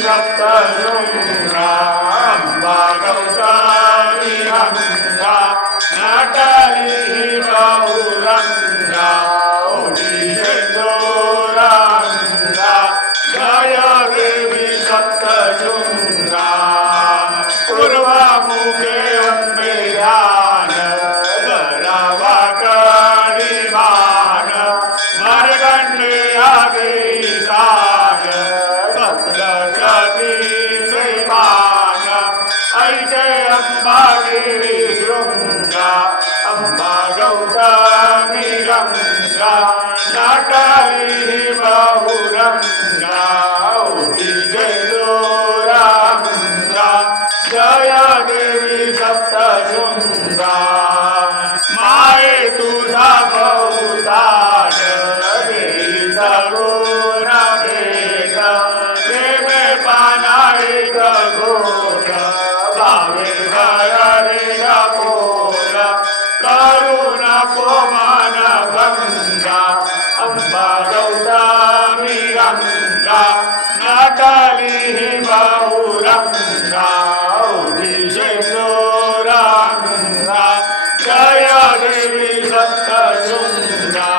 सप्तशृङ्गा गौतमी गङ्गा नटली गौरङ्गा सिन्दूरङ्गा जय देवी सप्तशृङ्गा पूर्वमुखे अम्बे ध्यान गरवकणिमान मर्कण्डेयादेशान सप्तशती श्रीमान ऐके अम्बागिरी शृङ्गा अम्बा गौतमी गङ्गा नटली बहुरङ्गा सिन्दूरङ्गा जय देवी सप्तशृङ्गा माये तुझा बहुताट देई सगुण भेट प्रेमे पाना एक घोट भावे हरणे पोट करुण कोमन गंगा अम्बा गौतमी गंगा नटली बहु